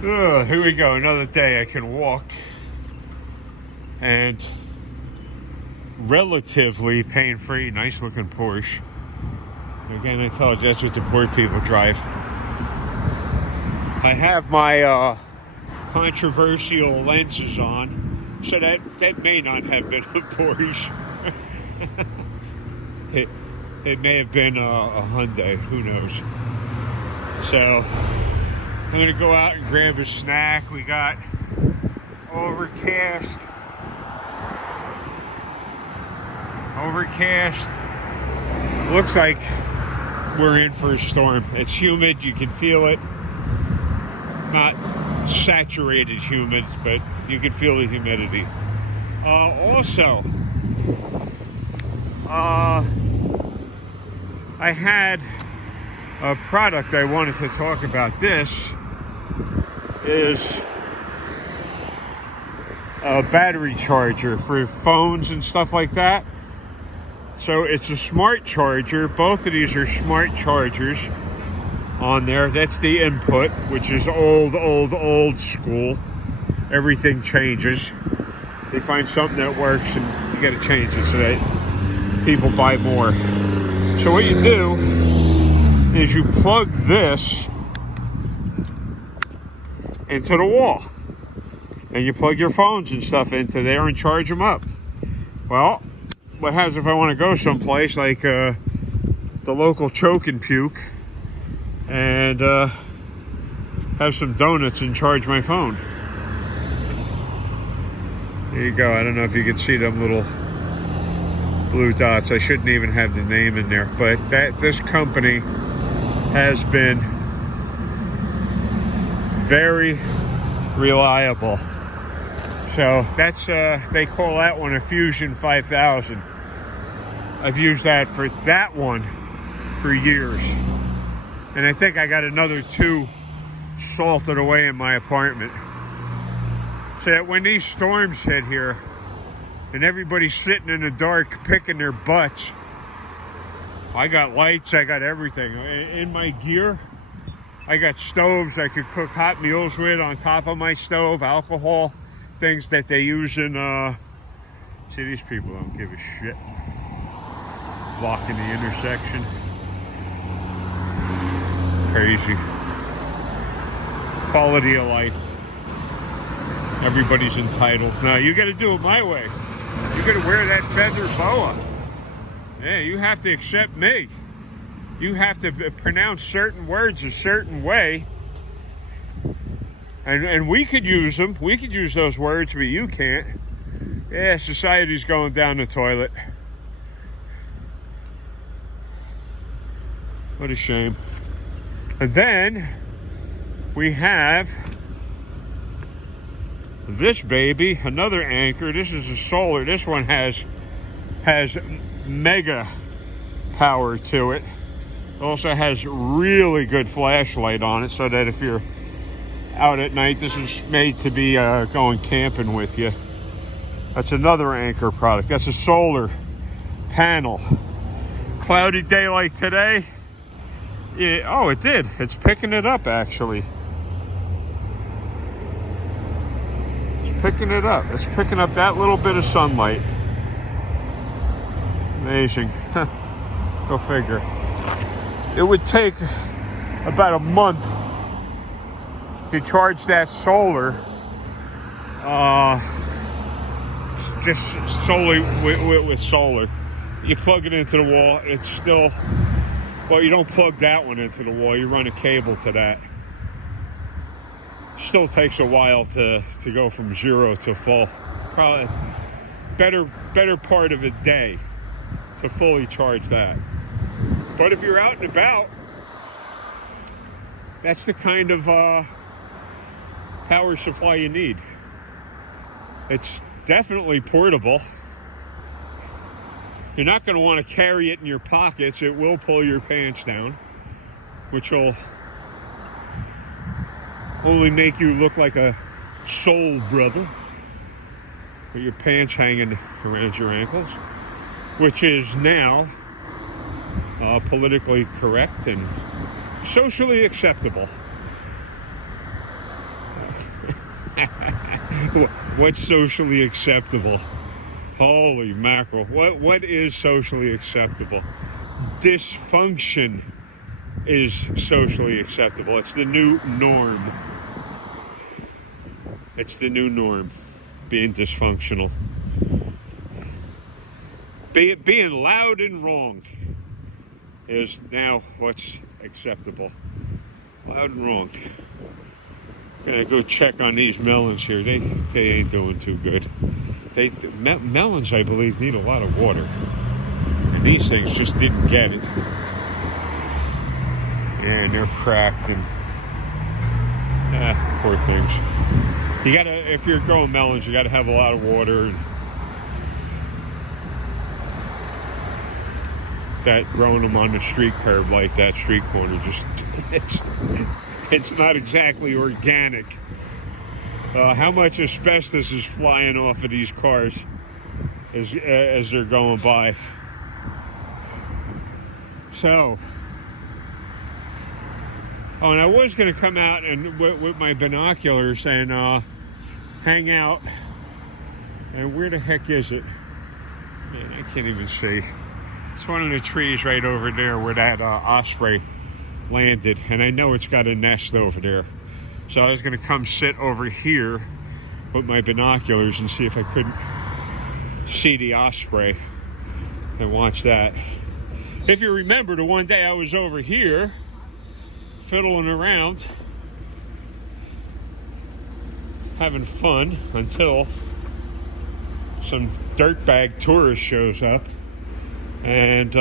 Here we go, another day I can walk and relatively pain-free, nice looking Porsche. Again, I told you that's what the poor people drive. I have my controversial lenses on, so that may not have been a Porsche. it may have been a Hyundai, who knows. So I'm gonna go out and grab a snack. We got overcast. Looks like we're in for a storm. It's humid, you can feel it. Not saturated humid, but you can feel the humidity. Also, I had a product I wanted to talk about. This is a battery charger for phones and stuff like that. So it's a smart charger. Both of these are smart chargers on there. That's the input, which is old school. Everything changes. They find something that works and you got to change it so that people buy more. So what you do is you plug this into the wall and you plug your phones and stuff into there and charge them up. Well, what happens if I want to go someplace like the local Choke and Puke and have some donuts and charge my phone? There you go. I don't know if you can see them little blue dots. I shouldn't even have the name in there, but this company has been very reliable. So that's they call that one a Fusion 5000. I've used that one for years, and I think I got another 2 salted away in my apartment. So that when these storms hit here and everybody's sitting in the dark picking their butts, I got lights, I got everything in my gear. I got stoves I could cook hot meals with on top of my stove, alcohol, things that they use in, see, these people don't give a shit. Blocking the intersection. Crazy. Quality of life. Everybody's entitled. No, you gotta do it my way. You gotta wear that feather boa. Yeah, you have to accept me. You have to pronounce certain words a certain way. And we could use them. We could use those words, but you can't. Yeah, society's going down the toilet. What a shame. And then we have this baby, another anchor. This is a solar. This one has mega power to it. Also has really good flashlight on it, so that if you're out at night, this is made to be going camping with you. That's another anchor product. That's a solar panel. Cloudy day like today. Yeah, oh, it did. It's picking it up, actually. It's picking it up. It's picking up that little bit of sunlight. Amazing. Go figure. It would take about a month to charge that solar, just solely with solar. You plug it into the wall, it's still, well, you don't plug that one into the wall, you run a cable to that. Still takes a while to go from 0 to full. Probably better part of a day to fully charge that. But if you're out and about, that's the kind of power supply you need. It's definitely portable. You're not going to want to carry it in your pockets. It will pull your pants down, which will only make you look like a soul brother with your pants hanging around your ankles, which is now politically correct and socially acceptable. What's socially acceptable? Holy mackerel. What is socially acceptable? Dysfunction is socially acceptable. It's the new norm. It's the new norm, being dysfunctional. Being loud and wrong is now what's acceptable. Loud and wrong. Gonna go check on these melons here. They ain't doing too good. Melons, I believe, need a lot of water, and these things just didn't get it. And they're cracked and poor things. You gotta, if you're growing melons, you gotta have a lot of water. And that growing them on the street curb like that, street corner, just it's not exactly organic. How much asbestos is flying off of these cars as they're going by? So, and I was going to come out and with my binoculars and hang out. And where the heck is it? Man, I can't even see. It's one of the trees right over there where that osprey landed, and I know it's got a nest over there. So I was going to come sit over here with my binoculars and see if I couldn't see the osprey and watch that. If you remember, the one day I was over here fiddling around, having fun, until some dirtbag tourist shows up and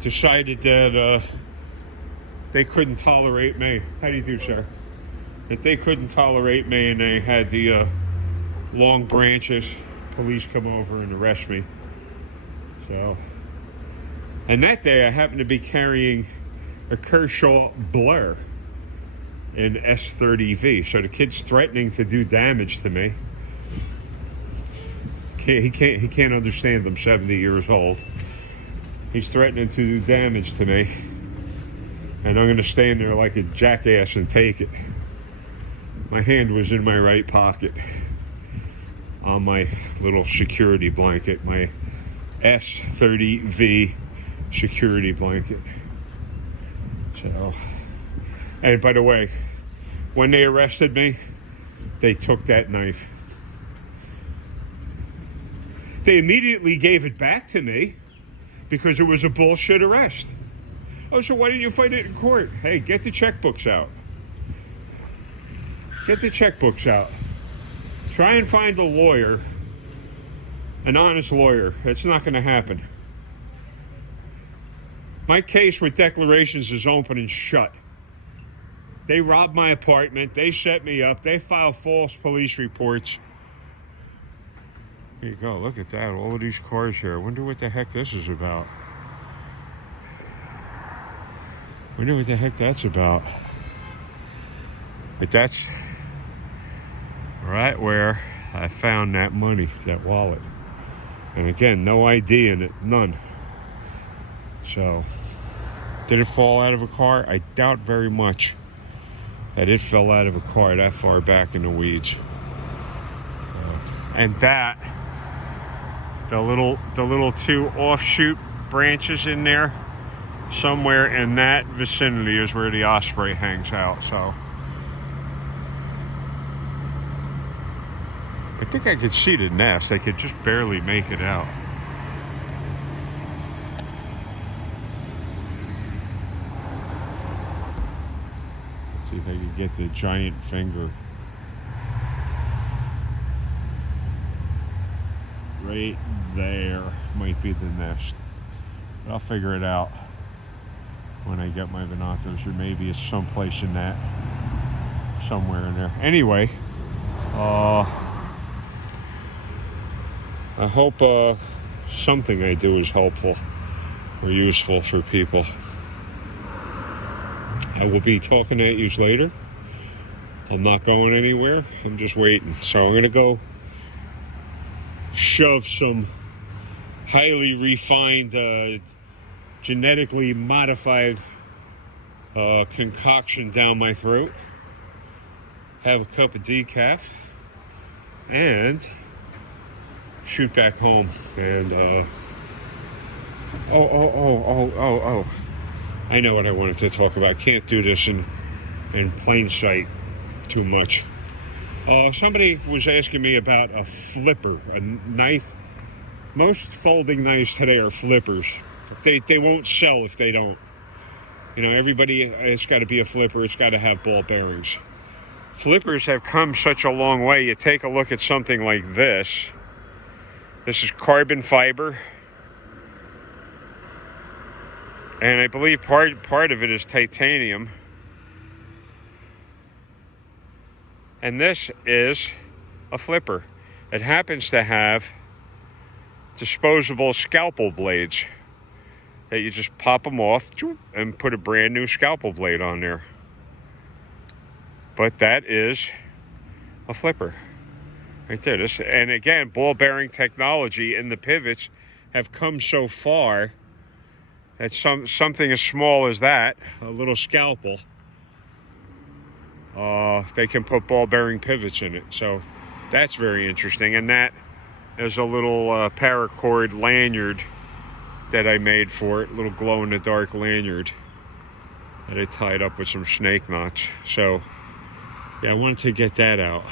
decided that they couldn't tolerate me. How do you do, sir? That they couldn't tolerate me, and they had the long branches. Police come over and arrest me. So, and that day I happened to be carrying a Kershaw Blur in S30V. So the kid's threatening to do damage to me. He can't understand I'm 70 years old. He's threatening to do damage to me. And I'm going to stand there like a jackass and take it. My hand was in my right pocket on my little security blanket, my S30V security blanket. So, and by the way, when they arrested me, they took that knife. They immediately gave it back to me because it was a bullshit arrest. Oh, so why didn't you fight it in court? Hey, get the checkbooks out. Get the checkbooks out. Try and find a lawyer, an honest lawyer. It's not going to happen. My case with declarations is open and shut. They robbed my apartment. They set me up. They filed false police reports. Here you go. Look at that. All of these cars here. I wonder what the heck this is about. I wonder what the heck that's about. But that's right where I found that money, that wallet. And again, no ID in it, none. So, did it fall out of a car? I doubt very much that it fell out of a car that far back in the weeds. And that, the little two offshoot branches in there, somewhere in that vicinity is where the osprey hangs out. So I think I could see the nest. I could just barely make it out. Let's see if I can get the giant finger. Right there might be the nest. But I'll figure it out when I get my binoculars, or maybe it's someplace in that, somewhere in there. Anyway, I hope something I do is helpful or useful for people. I will be talking at you later. I'm not going anywhere. I'm just waiting. So I'm going to go shove some highly refined, genetically modified concoction down my throat. have a cup of decaf, and shoot back home. And oh, I know what I wanted to talk about. Can't do this in plain sight too much. Somebody was asking me about a flipper, a knife. Most folding knives today are flippers. They won't sell if they don't. You know, everybody, it's got to be a flipper. It's got to have ball bearings. Flippers have come such a long way. You take a look at something like this. This is carbon fiber. And I believe part of it is titanium. And this is a flipper. It happens to have disposable scalpel blades that you just pop them off and put a brand new scalpel blade on there. But that is a flipper right there. And again, ball bearing technology and the pivots have come so far that something as small as that, a little scalpel, they can put ball bearing pivots in it. So that's very interesting. And that is a little paracord lanyard that I made for it, a little glow in the dark lanyard that I tied up with some snake knots. So yeah, I wanted to get that out.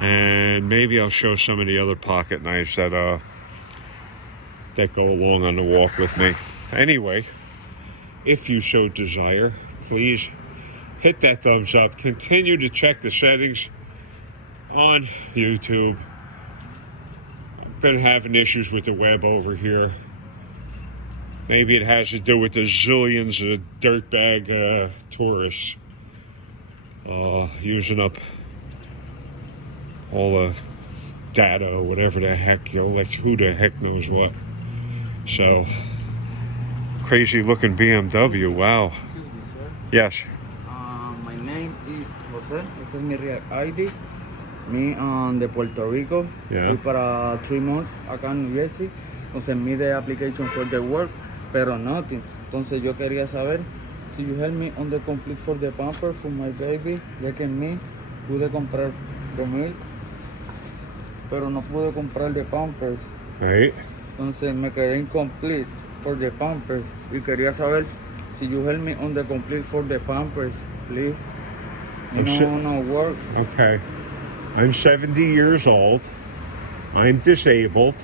And maybe I'll show some of the other pocket knives that go along on the walk with me. Anyway, if you so desire, please hit that thumbs up. Continue to check the settings on YouTube. I've been having issues with the web over here. Maybe it has to do with the zillions of dirtbag tourists using up all the data or whatever the heck, you know, like who the heck knows what. So, crazy looking BMW, wow. Excuse me, sir. Yes. My name is Jose. Este es mi real ID. Me de Puerto Rico. Yeah. Voy para 3 months acá en New Jersey. Entonces me the application for the work, pero nothing. Entonces yo quería saber si you help me on the complete for the pamper for my baby, ya que me pude comprar the milk, pero no pude comprar the pampers. Right. Entonces me quedé incomplete for the pampers y quería saber si you help me on the complete for the pampers, please. You no work. Okay. I'm 70 years old. I'm disabled.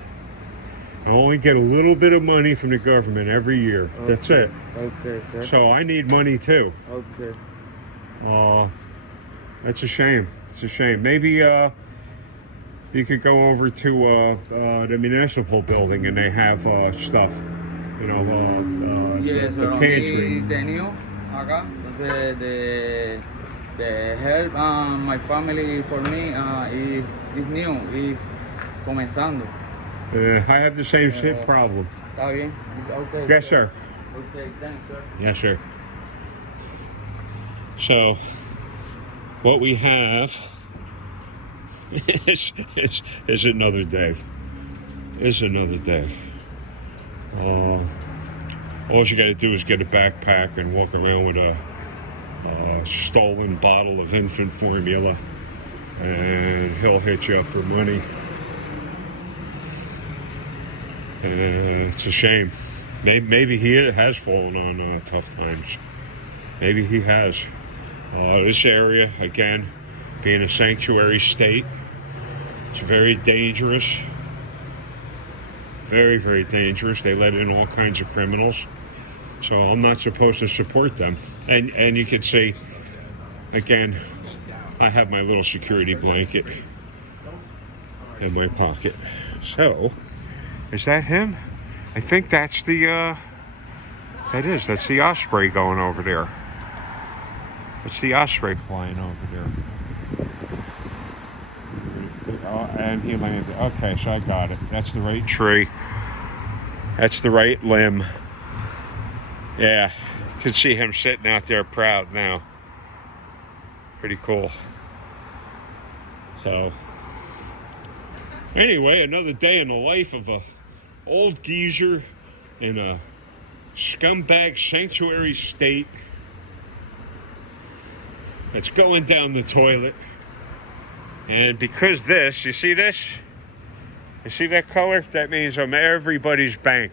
I only get a little bit of money from the government every year. Okay. That's it. Okay, sir. So I need money too. Okay. That's a shame. It's a shame. Maybe you could go over to the municipal building and they have stuff. You know, Yes, the pantry. Tenio acá. Entonces the help my family for me is new, is comenzando. I have the same problem. Está bien. It's okay. Yes, sir. Okay, thanks, sir. Yes, sir. So, what we have is another day. Is another day. All you got to do is get a backpack and walk around with a stolen bottle of infant formula, and he'll hit you up for money. It's a shame. Maybe he has fallen on tough times. Maybe he has. This area, again, being a sanctuary state, it's very dangerous. Very, very dangerous. They let in all kinds of criminals. So I'm not supposed to support them. And you can see, again, I have my little security blanket in my pocket. So, is that him? I think that's the, that's the osprey going over there. It's the osprey flying over there. And he landed. Okay, so I got it. That's the right tree. That's the right limb. Yeah, you can see him sitting out there proud now. Pretty cool. So, anyway, another day in the life of a old geezer in a scumbag sanctuary state. It's going down the toilet. And because this, you see this? You see that color? That means I'm everybody's bank.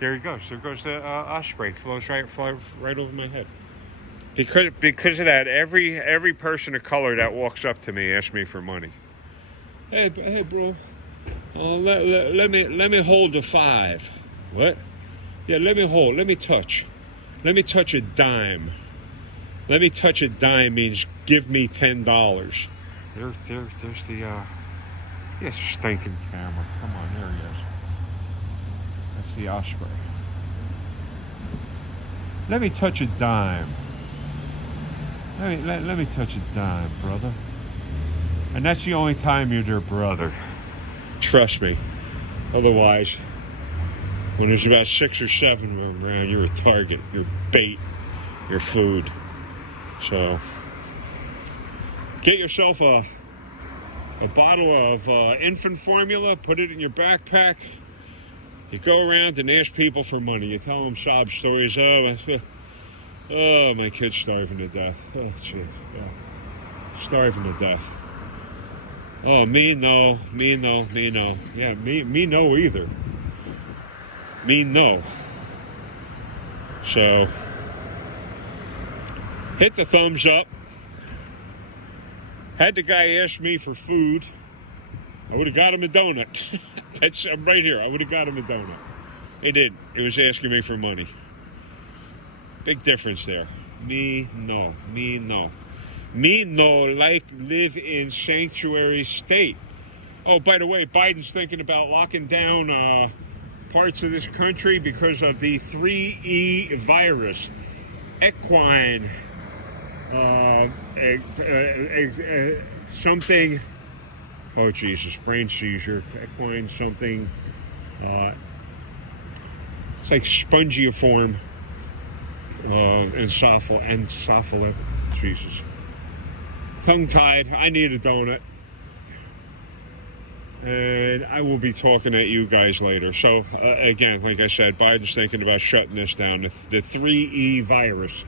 There he goes. There goes the osprey. Flows right over my head. Because of that, every person of color that walks up to me asks me for money. Hey bro. Let me hold a 5. What? Yeah, let me touch. Let me touch a dime. Let me touch a dime means give me $10. There's the stinking camera. Come on, there he is. That's the osprey. Let me touch a dime. Let me touch a dime, brother. And that's the only time you're their brother. Trust me. Otherwise, when there's about 6 or 7 around, you're a target. You're bait. You're food. So, get yourself a bottle of infant formula, put it in your backpack. You go around and ask people for money. You tell them sob stories. Oh, my kid's starving to death. Oh, shit. Oh, starving to death. Oh, me no. Yeah, me no either. Me no. So, hit the thumbs up. Had the guy ask me for food, I would have got him a donut. I'm right here. I would have got him a donut. He didn't. He was asking me for money. Big difference there. Me no. Me no like live in sanctuary state. Oh, by the way, Biden's thinking about locking down parts of this country because of the 3E virus. Equine. Something. Oh Jesus! Brain seizure. Equine something. It's like spongiform. Encephalitis. Jesus. Tongue-tied. I need a donut. And I will be talking at you guys later. So again, like I said, Biden's thinking about shutting this down. The 3E virus.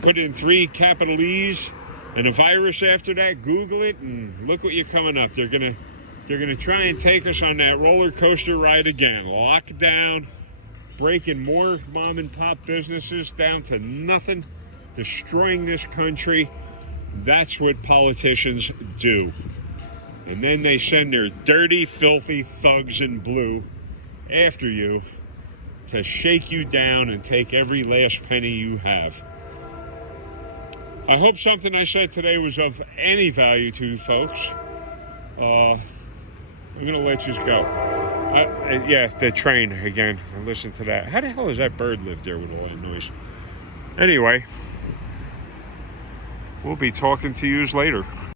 Put in 3 capital E's and a virus after that. Google it and look what you're coming up. They're gonna try and take us on that roller coaster ride again. Lockdown, breaking more mom and pop businesses down to nothing, destroying this country. That's what politicians do. And then they send their dirty, filthy thugs in blue after you to shake you down and take every last penny you have. I hope something I said today was of any value to you folks. I'm going to let you go. Yeah, the train again. I listened to that. How the hell does that bird live there with all that noise? Anyway, we'll be talking to you later.